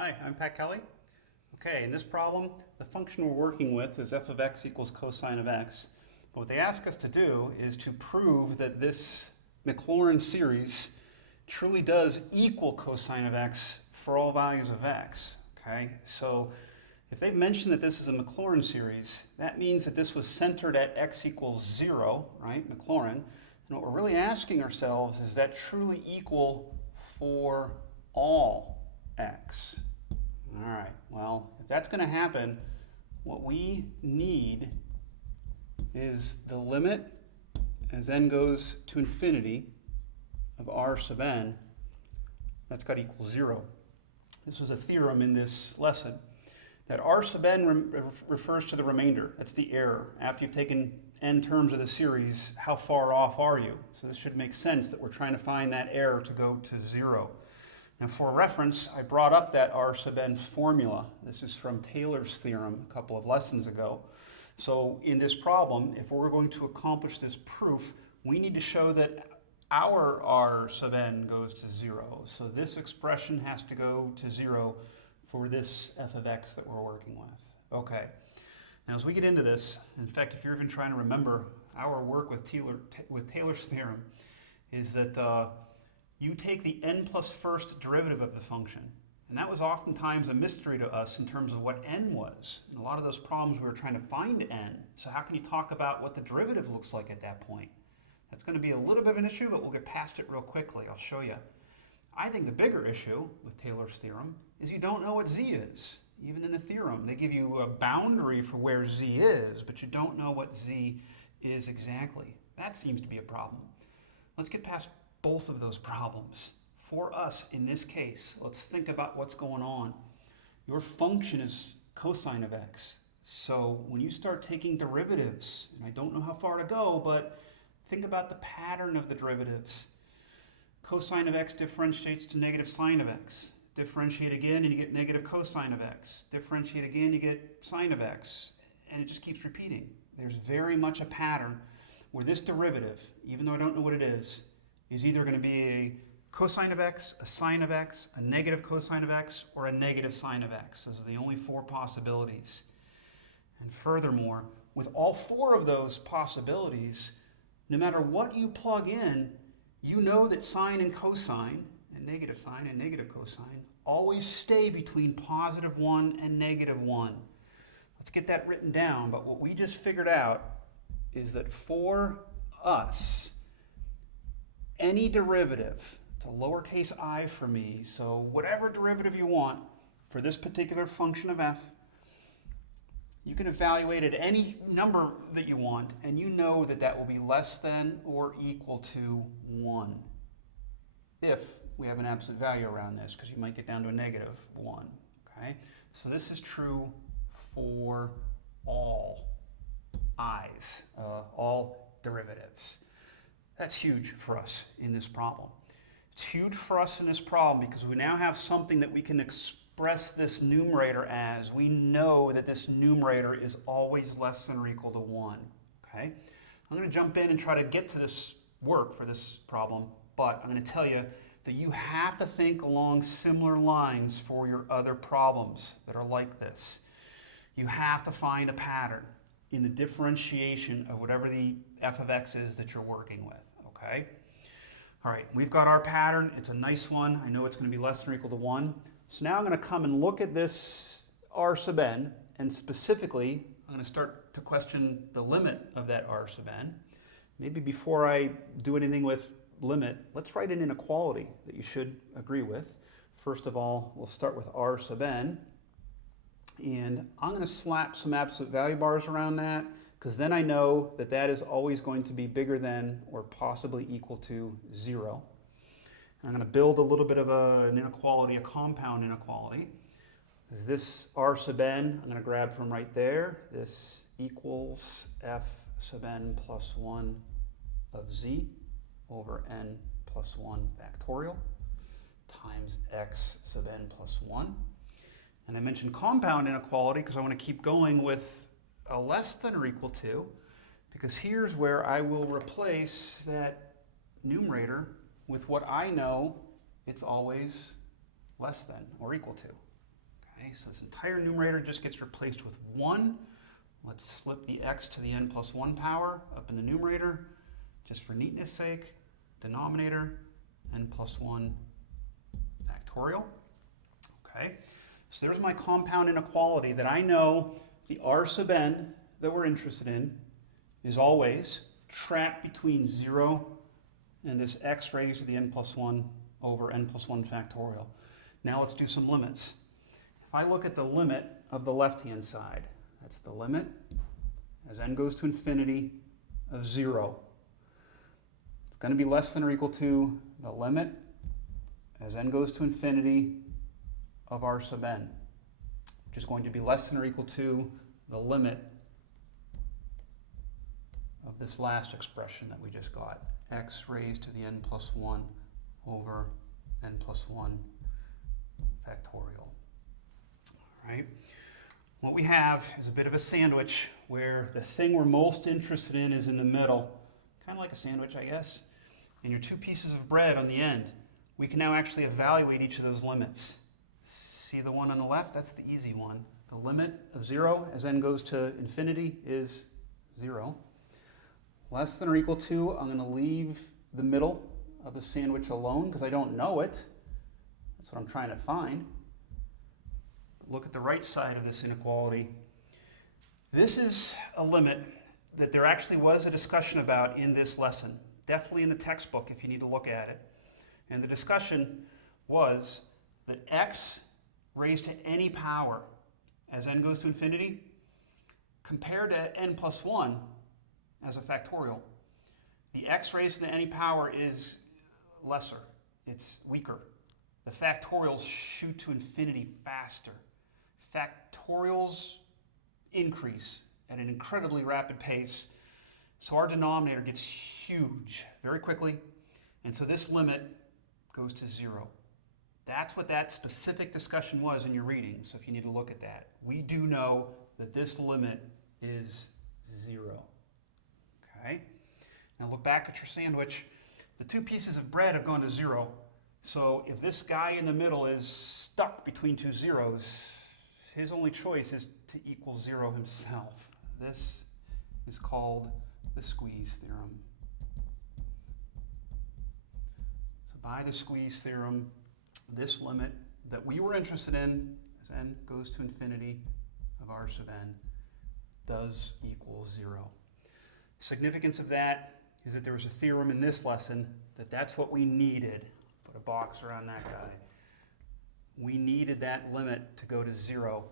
Hi, I'm Pat Kelly. Okay, in this problem, the function we're working with is f of x equals cosine of x. What they ask us to do is to prove that this Maclaurin series truly does equal cosine of x for all values of x. Okay, so if they've mentioned that this is a Maclaurin series, that means that this was centered at x equals 0, right, Maclaurin. And what we're really asking ourselves is that truly equal for all x. All right, well, if that's going to happen, what we need is the limit as n goes to infinity of r sub n, that's got to equal 0. This was a theorem in this lesson that r sub n refers to the remainder. That's the error. After you've taken n terms of the series, how far off are you? So this should make sense that we're trying to find that error to go to 0. Now for reference, I brought up that r sub n formula. This is from Taylor's theorem a couple of lessons ago. So in this problem, if we're going to accomplish this proof, we need to show that our r sub n goes to 0. So this expression has to go to 0 for this f of x that we're working with. Okay. Now as we get into this, in fact, if you're even trying to remember our work with Taylor's theorem, is that you take the n plus first derivative of the function. And that was oftentimes a mystery to us in terms of what n was. In a lot of those problems, we were trying to find n. So how can you talk about what the derivative looks like at that point? That's going to be a little bit of an issue, but we'll get past it real quickly. I'll show you. I think the bigger issue with Taylor's theorem is you don't know what z is. Even in the theorem, they give you a boundary for where z is, but you don't know what z is exactly. That seems to be a problem. Let's get past both of those problems. For us, in this case, let's think about what's going on. Your function is cosine of x. So when you start taking derivatives, and I don't know how far to go, but think about the pattern of the derivatives. Cosine of x differentiates to negative sine of x. Differentiate again and you get negative cosine of x. Differentiate again, you get sine of x. And it just keeps repeating. There's very much a pattern where this derivative, even though I don't know what it is either going to be a cosine of x, a sine of x, a negative cosine of x, or a negative sine of x. Those are the only four possibilities. And furthermore, with all four of those possibilities, no matter what you plug in, you know that sine and cosine, and negative cosine, always stay between positive 1 and negative 1. Let's get that written down, but what we just figured out is that for us, any derivative, it's a lowercase I for me, so whatever derivative you want for this particular function of f, you can evaluate at any number that you want, and you know that that will be less than or equal to 1 if we have an absolute value around this, because you might get down to a negative 1. Okay? So this is true for all i's, all derivatives. That's huge for us in this problem. It's huge for us in this problem because we now have something that we can express this numerator as. We know that this numerator is always less than or equal to 1. Okay? I'm going to jump in and try to get to this work for this problem, but I'm going to tell you that you have to think along similar lines for your other problems that are like this. You have to find a pattern in the differentiation of whatever the f of x is that you're working with. Okay? All right, we've got our pattern. It's a nice one. I know it's going to be less than or equal to 1. So now I'm going to come and look at this r sub n, and specifically, I'm going to start to question the limit of that r sub n. Maybe before I do anything with limit, let's write an inequality that you should agree with. First of all, we'll start with r sub n, and I'm going to slap some absolute value bars around that, because then I know that that is always going to be bigger than or possibly equal to 0. I'm going to build a little bit of an inequality, a compound inequality. This r sub n, I'm going to grab from right there. This equals f sub n plus 1 of z over n plus 1 factorial times x sub n plus 1. And I mentioned compound inequality because I want to keep going with a less than or equal to, because here's where I will replace that numerator with what I know it's always less than or equal to. Okay, so this entire numerator just gets replaced with 1. Let's slip the x to the n plus 1 power up in the numerator, just for neatness sake. Denominator, n plus 1 factorial. Okay, so there's my compound inequality that I know the r sub n that we're interested in is always trapped between 0 and this x raised to the n plus 1 over n plus 1 factorial. Now let's do some limits. If I look at the limit of the left-hand side, that's the limit as n goes to infinity of 0. It's going to be less than or equal to the limit as n goes to infinity of r sub n, which is going to be less than or equal to the limit of this last expression that we just got, x raised to the n plus 1 over n plus 1 factorial. All right. What we have is a bit of a sandwich where the thing we're most interested in is in the middle, kind of like a sandwich, I guess, and your 2 pieces of bread on the end. We can now actually evaluate each of those limits. See the one on the left? That's the easy one. The limit of 0 as n goes to infinity is 0. Less than or equal to, I'm going to leave the middle of the sandwich alone because I don't know it. That's what I'm trying to find. Look at the right side of this inequality. This is a limit that there actually was a discussion about in this lesson, definitely in the textbook if you need to look at it. And the discussion was that x raised to any power as n goes to infinity compared to n plus 1 as a factorial. The x raised to any power is lesser. It's weaker. The factorials shoot to infinity faster. Factorials increase at an incredibly rapid pace. So our denominator gets huge very quickly. And so this limit goes to 0. That's what that specific discussion was in your reading. So if you need to look at that, we do know that this limit is 0. Okay? Now look back at your sandwich. The 2 pieces of bread have gone to 0. So if this guy in the middle is stuck between 2 zeros, his only choice is to equal 0 himself. This is called the squeeze theorem. So by the squeeze theorem, this limit that we were interested in as n goes to infinity of r sub n does equal 0. Significance of that is that there was a theorem in this lesson that that's what we needed. Put a box around that guy. We needed that limit to go to 0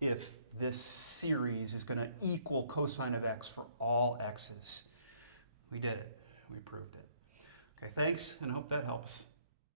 if this series is going to equal cosine of x for all x's. We did it. We proved it. Okay, thanks, and I hope that helps.